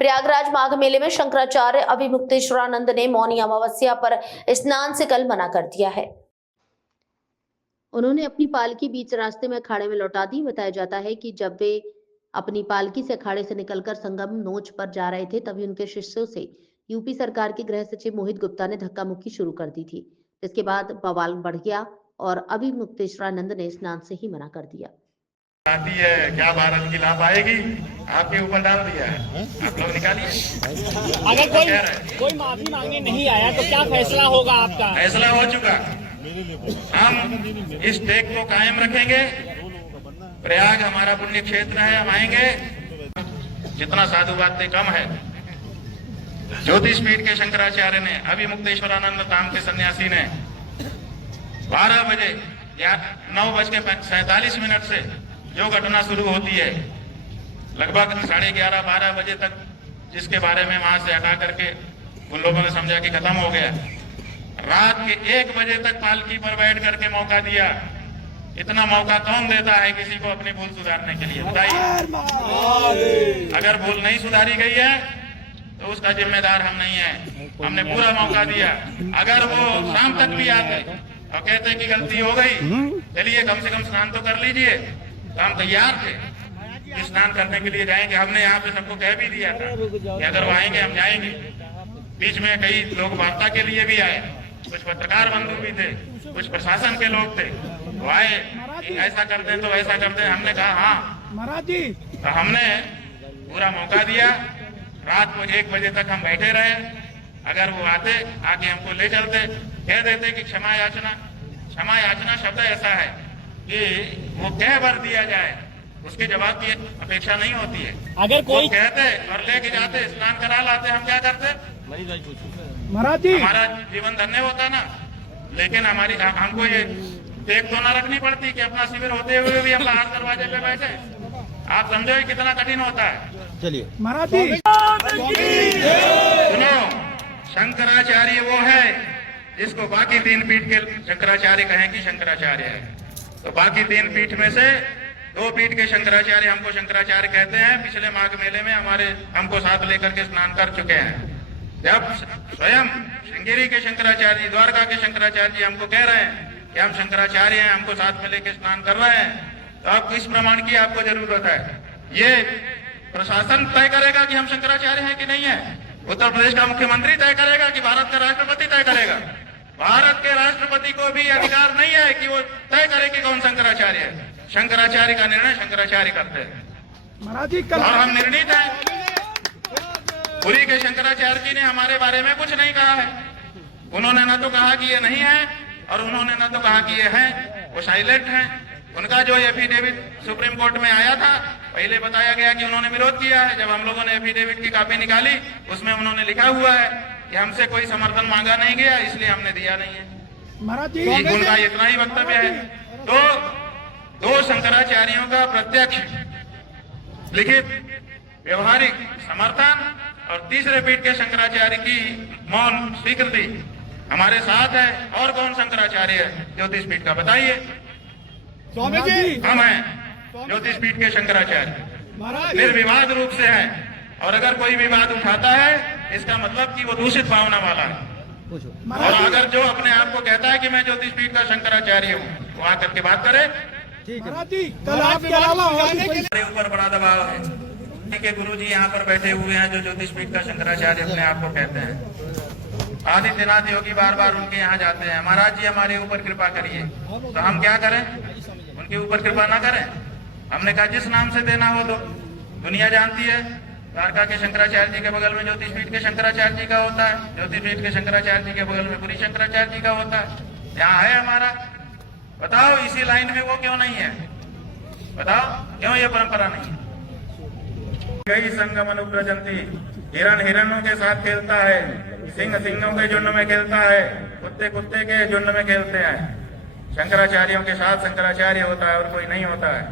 प्रयागराज माघ मेले में शंकराचार्य अभिमुक्तेश्वरानंद ने मौनी अमावस्या पर स्नान से कल मना कर दिया है। उन्होंने अपनी पालकी बीच रास्ते में अखाड़े में लौटा दी। बताया जाता है कि जब वे अपनी पालकी से अखाड़े से निकलकर संगम नोच पर जा रहे थे, तभी उनके शिष्यों से यूपी सरकार के गृह सचिव मोहित गुप्ता ने धक्का मुक्की शुरू कर दी थी, जिसके बाद बवाल बढ़ गया और अभिमुक्तेश्वरानंद ने स्नान से ही मना कर दिया। आती है क्या भारत की लाभ आएगी, आपके ऊपर डाल दिया है, आप लोग निकालिए। अगर कोई माफी मांगने नहीं आया तो क्या फैसला होगा आपका? फैसला हो चुका, हम इस टेक को कायम रखेंगे। प्रयाग हमारा पुण्य क्षेत्र है, हम आएंगे। जितना साधुवाद कम है। ज्योतिष पीठ के शंकराचार्य ने, अभिमुक्तेश्वरानंद नाम के सन्यासी ने 12 बजे या 9:47 से जो घटना शुरू होती है, लगभग 11:30-12 बजे तक, जिसके बारे में वहां से हटा करके उन लोगों ने समझा कि खत्म हो गया। रात के 1 बजे तक पालकी पर बैठ करके मौका दिया। इतना मौका कौन देता है किसी को अपनी भूल सुधारने के लिए? बताइए। अगर भूल नहीं सुधारी गई है तो उसका जिम्मेदार हम नहीं है। हमने पूरा मौका दिया। अगर वो शाम तक भी आते और कहते कि गलती हो गई, चलिए कम से कम स्नान तो कर लीजिए, तो हम तैयार थे कि स्नान करने के लिए जाएंगे। हमने यहाँ पे सबको कह भी दिया था कि अगर वो आएंगे हम जाएंगे। बीच में कई लोग वार्ता के लिए भी आए, कुछ पत्रकार बंधु भी थे, कुछ प्रशासन के लोग थे, वो आए कि ऐसा कर दे तो ऐसा कर दे। हमने कहा हाँ महाराज जी, तो हमने पूरा मौका दिया। रात को 1 बजे तक हम बैठे रहे। अगर वो आते, आके हमको ले चलते, कह देते कि क्षमा याचना शब्द ऐसा है कि वो कह भर दिया जाए, उसके जवाब की अपेक्षा नहीं होती है। अगर कोई कहते और लेके जाते, स्नान करा लाते, हम क्या करते महाराज जी, हमारा जीवन धन्य होता ना। लेकिन हमको ये देख तो ना रखनी पड़ती कि अपना शिविर होते हुए भी हम बाहर दरवाजे पे बैठे। आप समझो कितना कठिन होता है। चलिए महाराज जी, सुनो, शंकराचार्य वो है जिसको बाकी 3 पीठ के शंकराचार्य कहें कि शंकराचार्य है। तो बाकी 3 पीठ में से 2 पीठ के शंकराचार्य हमको शंकराचार्य कहते हैं। पिछले माघ मेले में हमको साथ लेकर के स्नान कर चुके हैं। जब स्वयं श्रृंगेरी के शंकराचार्य, द्वारका के शंकराचार्य जी हमको कह रहे हैं कि हम शंकराचार्य हैं, हमको साथ में लेकर स्नान कर रहे हैं, तो आपको इस प्रमाण की आपको जरूरत है। ये प्रशासन तय करेगा कि हम शंकराचार्य हैं कि नहीं है। उत्तर प्रदेश का मुख्यमंत्री तय करेगा कि भारत का राष्ट्रपति तय करेगा? भारत के राष्ट्रपति को भी अधिकार नहीं है कि वो तय करे कि कौन शंकराचार्य है। शंकराचार्य का निर्णय शंकराचार्य करते हैं और हम निर्णित हैं। पुरी के शंकराचार्य जी ने हमारे बारे में कुछ नहीं कहा है। उन्होंने न तो कहा कि ये नहीं है और उन्होंने न तो कहा कि ये है। वो साइलेंट है। उनका जो एफिडेविट सुप्रीम कोर्ट में आया था, पहले बताया गया कि उन्होंने विरोध किया है। जब हम लोगों ने एफिडेविट की कॉपी निकाली, उसमें उन्होंने लिखा हुआ है कि हमसे कोई समर्थन मांगा नहीं गया, इसलिए हमने दिया नहीं है। महाराज जी, उनका इतना ही वक्तव्य है। तो 2 शंकराचार्यों का प्रत्यक्ष लिखित व्यवहारिक समर्थन और तीसरे पीठ के शंकराचार्य की मौन स्वीकृति हमारे साथ है। और कौन शंकराचार्य है ज्योतिष पीठ का? बताइए। स्वामी जी, हम हैं ज्योतिष पीठ के शंकराचार्य, निर्विवाद रूप से है। और अगर कोई विवाद उठाता है, इसका मतलब कि वो दूषित भावना वाला है। और अगर जो अपने आप को कहता है कि मैं ज्योतिष पीठ का शंकराचार्य हूँ, वो आकर के बात करे। कल आपके अलावा हमारे ऊपर बड़ा दबाव है कि गुरुजी यहाँ पर बैठे हुए हैं जो ज्योतिष पीठ का शंकराचार्य अपने आप को कहते हैं। आदित्यनाथ योगी बार उनके यहाँ जाते हैं, महाराज जी हमारे ऊपर कृपा करिए। तो हम क्या करें? उनके ऊपर कृपा ना करें। हमने कहा जिस नाम से देना हो। तो दुनिया जानती है, द्वारका के शंकराचार्य जी के बगल में ज्योतिष पीठ के शंकराचार्य जी का होता है, ज्योतिष पीठ के शंकराचार्य जी के बगल में पुरी शंकराचार्य जी का होता है। यहाँ है हमारा। बताओ इसी लाइन में वो क्यों नहीं है? बताओ क्यों ये परंपरा नहीं है? कई संगम अनुप्रजंती, हिरण हिरणों के साथ खेलता है, सिंह सिंहों के झुंड में खेलता है, कुत्ते कुत्ते के झुंड में खेलते हैं। शंकराचार्यों के साथ शंकराचार्य होता है और कोई नहीं होता है।